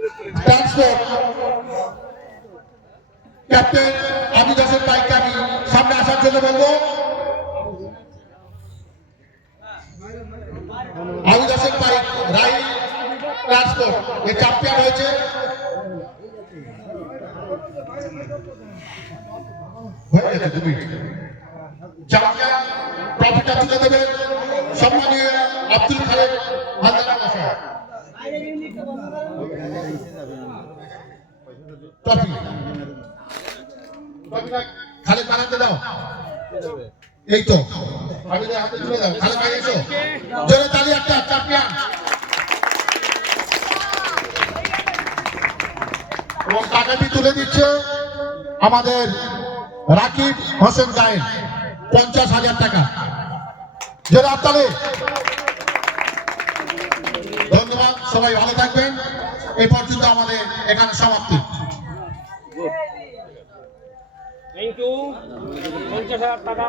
Transport captain আমি দাসের বাইককে আমি সামনে আসার জন্য বলব আবু দাসের বাইক রাই ট্রান্সপোর্ট এই চ্যাম্পিয়ন হয়েছে হয়ে গেছে তুমি চ্যাম্পিয়ন সম্মানীয় আব্দুল খালেদ হালদার ট্রফি ট্রফিটা দাও। এই তো। জোরে তালি একটা চ্যাম্পিয়ন এবং টাকাটি তুলে দিচ্ছে আমাদের রাকিব হোসেন গায়েন পঞ্চাশ হাজার টাকা। জোরে হাততালি ধন্যবাদ। সবাই ভালো থাকবেন। এই পর্যন্ত আমাদের এখানে সমাপ্তি। থ্যাংক ইউ পঞ্চাশ হাজার টাকা।